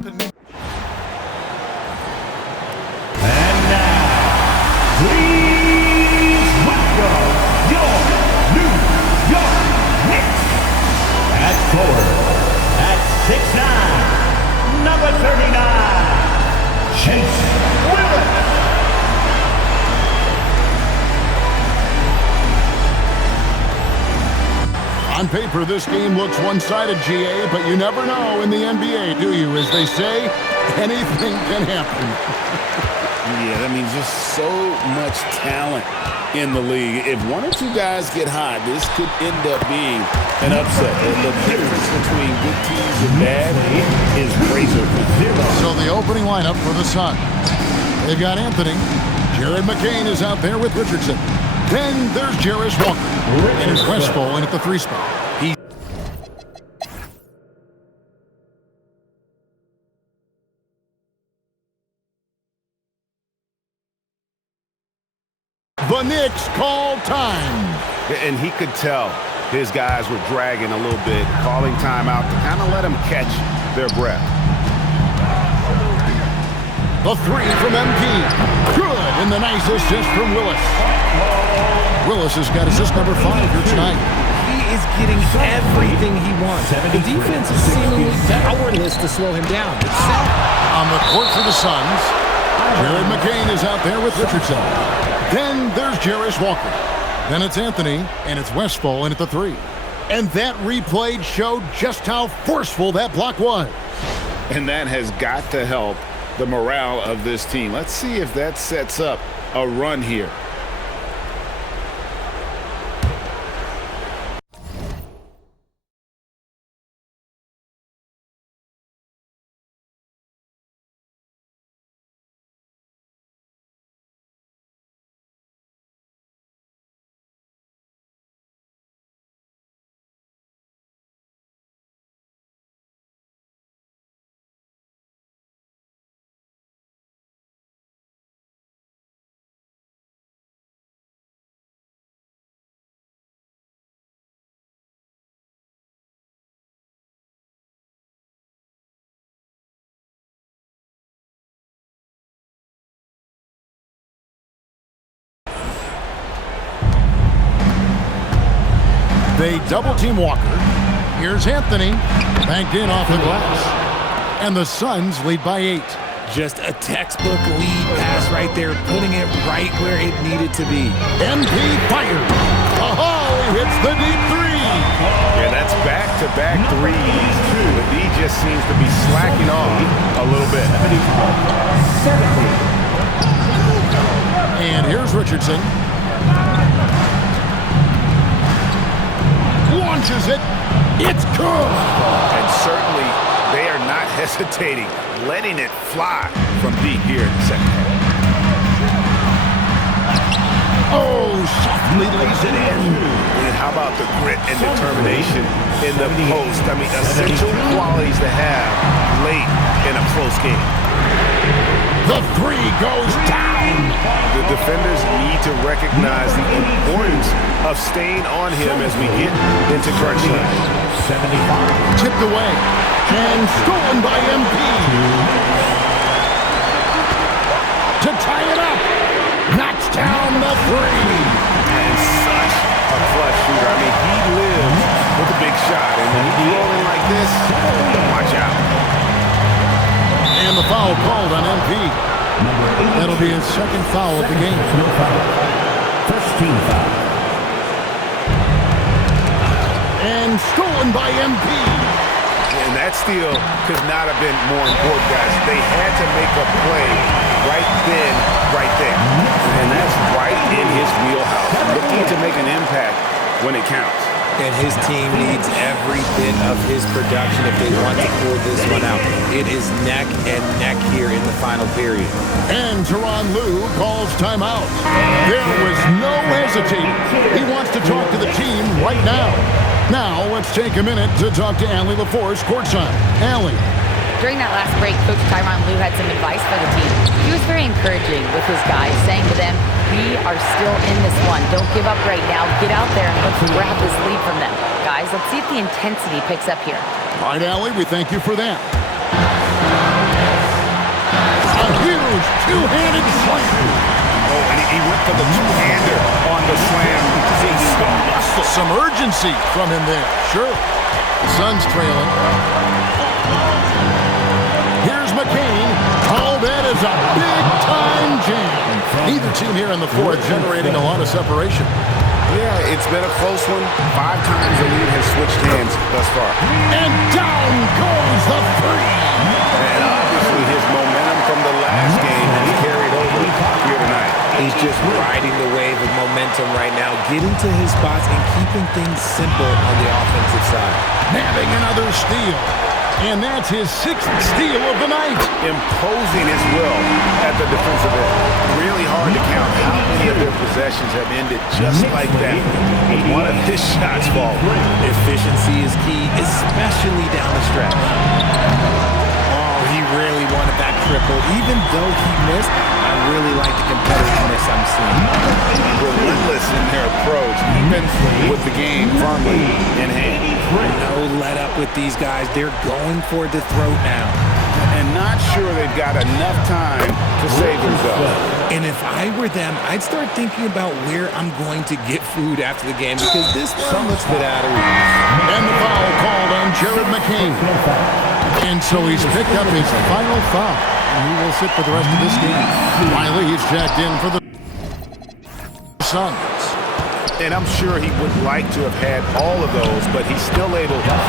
happening. And now, please welcome your New York Knicks. At forward, at 6'9", number 39, Chase Willis. On paper, this game looks one-sided, GA, but you never know in the NBA, do you? As they say, anything can happen. Yeah, that means just so much talent in the league. If one or two guys get hot, this could end up being an upset. The difference between good teams and bad is razor thin. So the opening lineup for the Suns. They've got Anthony. Jared McCain is out there with Richardson. Then there's Jarace Walker. And it's Westphal in at the 3 spot. The Knicks call time. And he could tell his guys were dragging a little bit, calling timeout to kind of let them catch their breath. The 3 from MP. Good, and the nice assist from Willis. Willis has got assist number 5 here tonight. He is getting everything he wants. The defense is seemingly powerless to slow him down. On the court for the Suns, Jared McCain is out there with Richardson. Then there's Jarace Walker. Then it's Anthony, and it's Westphal in at the 3. And that replay showed just how forceful that block was. And that has got to help the morale of this team. Let's see if that sets up a run here. They double-team Walker. Here's Anthony. Banked in off the glass. And the Suns lead by 8. Just a textbook lead pass right there, putting it right where it needed to be. MP fires. Oh, he hits the deep 3. Yeah, that's back-to-back threes. But he just seems to be slacking off a little bit. And here's Richardson. Launches it. It's good. And certainly they are not hesitating, letting it fly from deep here in the second half. Oh, softly lays it in. And how about the grit and determination in the post? I mean, essential qualities to have late in a close game. The 3 goes down. The defenders need to recognize the importance of staying on him as we get into crunch time. 75. Tipped away and stolen by MP. To tie it up. Knocks down the 3. And such a clutch shooter. I mean, he lives with a big shot. And when he's rolling like this, watch out. And the foul called on MP. That'll be his second foul of the game. First team foul. And stolen by MP. And that steal could not have been more important, guys. They had to make a play right then, right there. And that's right in his wheelhouse. Looking to make an impact when it counts. And his team needs every bit of his production if they want to pull this one out. It is neck and neck here in the final period. And Tyronn Lue calls timeout. There was no hesitating. He wants to talk to the team right now. Now, let's take a minute to talk to Allie LaForce courtside. Allie. During that last break, Coach Tyronn Lue had some advice for the team. He was very encouraging with his guys, saying to them, we are still in this one. Don't give up right now. Get out there and let's grab this lead from them. Guys, let's see if the intensity picks up here. All right, Allie, we thank you for that. He went for the two-hander on the slam. See some muscle. Some urgency from him there. Sure. The Suns trailing. Here's McCain. Oh, that is a big-time jam. Neither team here on the floor generating a lot of separation. Yeah, it's been a close one. 5 times the lead has switched hands thus far. And down goes the three. And obviously his momentum from the last game has carried over here tonight. He's just riding the wave of momentum right now, getting to his spots and keeping things simple on the offensive side. Nabbing another steal. And that's his 6th steal of the night. Imposing his will at the defensive end. Really hard to count how many of their possessions have ended just like that. With one of his shots fall. Efficiency is key, especially down the stretch. Oh, he really wanted that triple. Even though he missed, I really like the competitiveness I'm seeing. Relentless in their approach, even with the game firmly in hand. No let up with these guys. They're going for the throat now. And not sure they've got enough time to save themselves. And if I were them, I'd start thinking about where I'm going to get food after the game because this one looks a bit out of reach. And the foul called on Jared McCain. And so he's picked up his final foul. And he will sit for the rest of this game. Riley, he's jacked in for the Suns. And I'm sure he would like to have had all of those, but he's still able to pass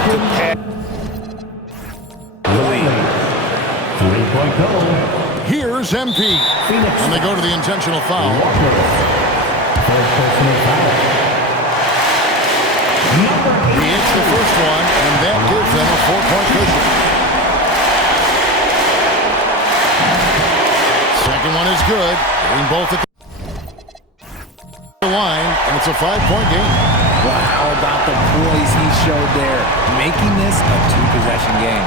the lead. 3-point goal. Here's MP. And they go to the intentional foul. First personal foul. He hits the first one, and that gives them a 4-point cushion. Second one is good. Getting both at the line, and it's a 5-point game. Well, how about the poise he showed there, making this a 2-possession game.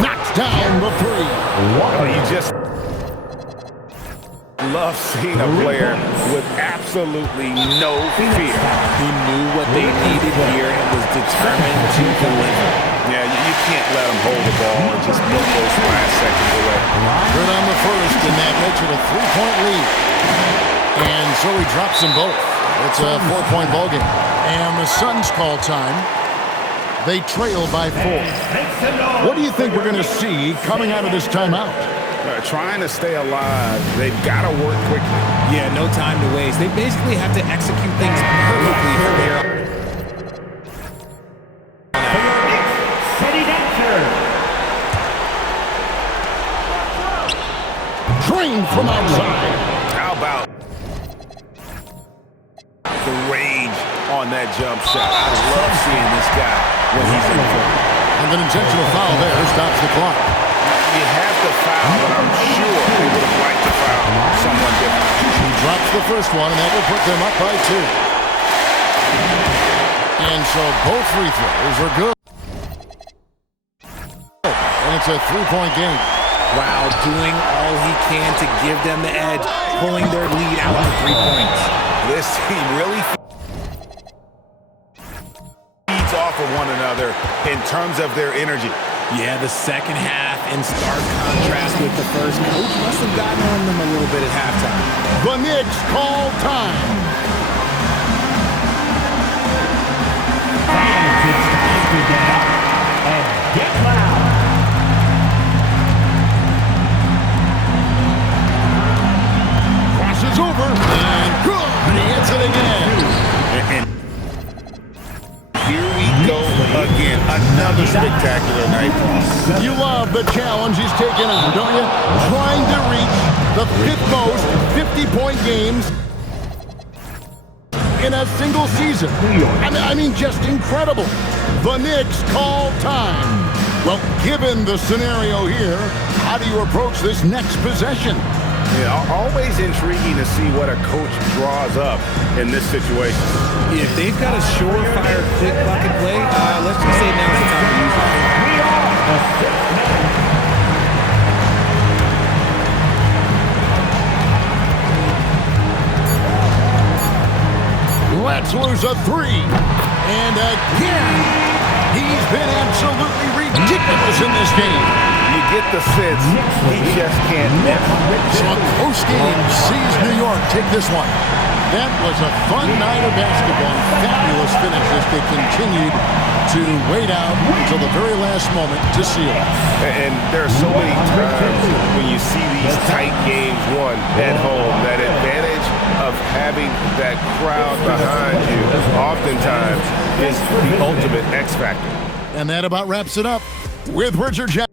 Knocks down the three. Oh, you just love seeing a player with absolutely no fear. He knew what they needed here and was determined to deliver. Yeah, you can't let him hold the ball and just milk those last seconds away. Good on the first, and that makes it a 3-point lead. And so he drops them both. It's a 4-point ball game. And the Suns call time. They trail by 4. What do you think we're going to see coming out of this timeout? Trying to stay alive, they've got to work quickly. Yeah, no time to waste. They basically have to execute things perfectly for their City Dancers. Train from outside. How about the range on that jump shot? I love seeing this guy when he's in the floor. And an intentional foul there stops the clock. You have to foul, but I'm sure they would have liked to foul someone different. He drops the first one, and that will put them up by 2. And so both free throws are good. And it's a 3-point game. Wow, doing all he can to give them the edge, pulling their lead out to 3 points. This team really feeds off of one another in terms of their energy. Yeah, the second half in stark contrast with the first. Coach must have gotten on them a little bit at halftime. The Knicks call time. Fans, it's time to get up and get loud. Crosses over, and good. And he hits it again. And here we go again. Another spectacular night. You love the challenge he's taken on, don't you? Trying to reach the 5th most 50-point games in a single season. I mean, just incredible. The Knicks call time. Well, given the scenario here, how do you approach this next possession? Yeah, always intriguing to see what a coach draws up in this situation. If they've got a surefire quick bucket play, let's just say now's the time to use it. We are the 6-man. Let's lose a 3. And again, he's been absolutely ridiculous in this game. You get the sense he just can't miss. So a close game sees New York take this one. That was a fun night of basketball. Fabulous finish as they continued to wait out until the very last moment to seal it. And there are so many times when you see these tight games won at home, that advantage of having that crowd behind you oftentimes is the ultimate X factor. And that about wraps it up with Richard Jackson.